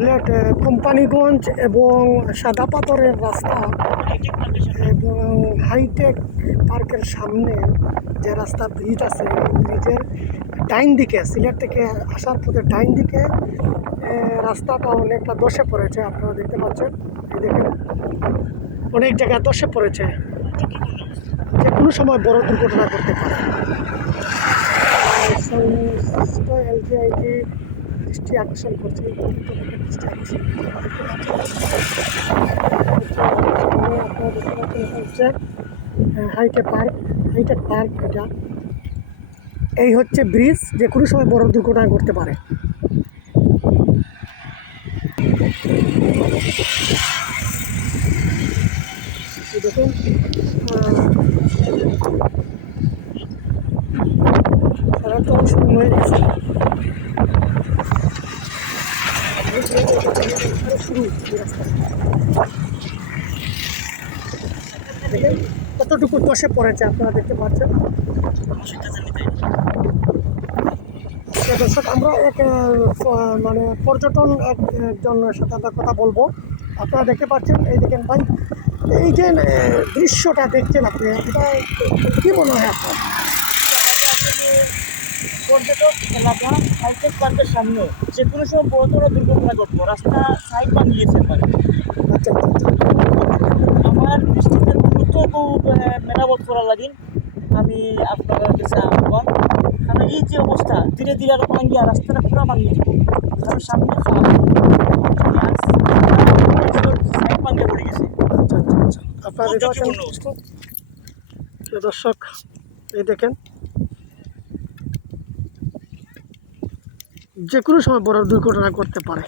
সিলেট কোম্পানিগঞ্জ এবং সাদা পাথরের রাস্তা এবং হাইটেক পার্কের সামনে যে রাস্তা ব্রিজ আছে, ব্রিজের ডাইন দিকে, সিলেট থেকে আসার পথে ডাইন দিকে রাস্তাটা অনেকটা ধসে পড়েছে। আপনারা দেখতে পাচ্ছেন, এই দেখেন অনেক জায়গায় ধসে পড়েছে, যে কোনো সময় বড় দুর্ঘটনা করতে পারে। এলজিআইটি দৃষ্টি আকর্ষণ করছে, দৃষ্টি আকর্ষণ হচ্ছে হাইটেক পার্ক। এটা এই হচ্ছে ব্রিজ, যে কোনো সময় বড় দুর্ঘটনা করতে পারে। দেখুন তারা তো শুরু হয়ে গেছে, শুরু দেখেন কতটুকু ধসে পড়েছে, আপনারা দেখতে পাচ্ছেন। দর্শক, আমরা মানে পর্যটন একজনের সাথে আমরা কথা বলবো। আপনারা দেখতে পাচ্ছেন, এই দেখেন ভাই, এই যে দৃশ্যটা দেখছেন আপনি, এটা কী মনে হয় আপনার? পর্যটক এলাকা হাইটেক পার্কের সামনে যে কোনো সময় বড় দুর্ঘটনা ঘটবো, রাস্তা সাইড বানিয়েছে মানে। আচ্ছা আচ্ছা, আমার দৃষ্টিতে দ্রুত মেরামত করা লাগিন আমি আপনার কাছে আহ্বান। কারণ এই যে অবস্থা ধীরে ধীরে আরো ভাঙ্গিয়া রাস্তাটা পুরো ভাঙিয়ে দিব, কারণ সামনে সাইড ভাঙ্গে পড়ে গেছে। আচ্ছা আচ্ছা আচ্ছা, আপনারা দেখতে পাচ্ছেন দর্শক, এই দেখেন যে কোনো সময় বড় দুর্ঘটনা করতে পারে।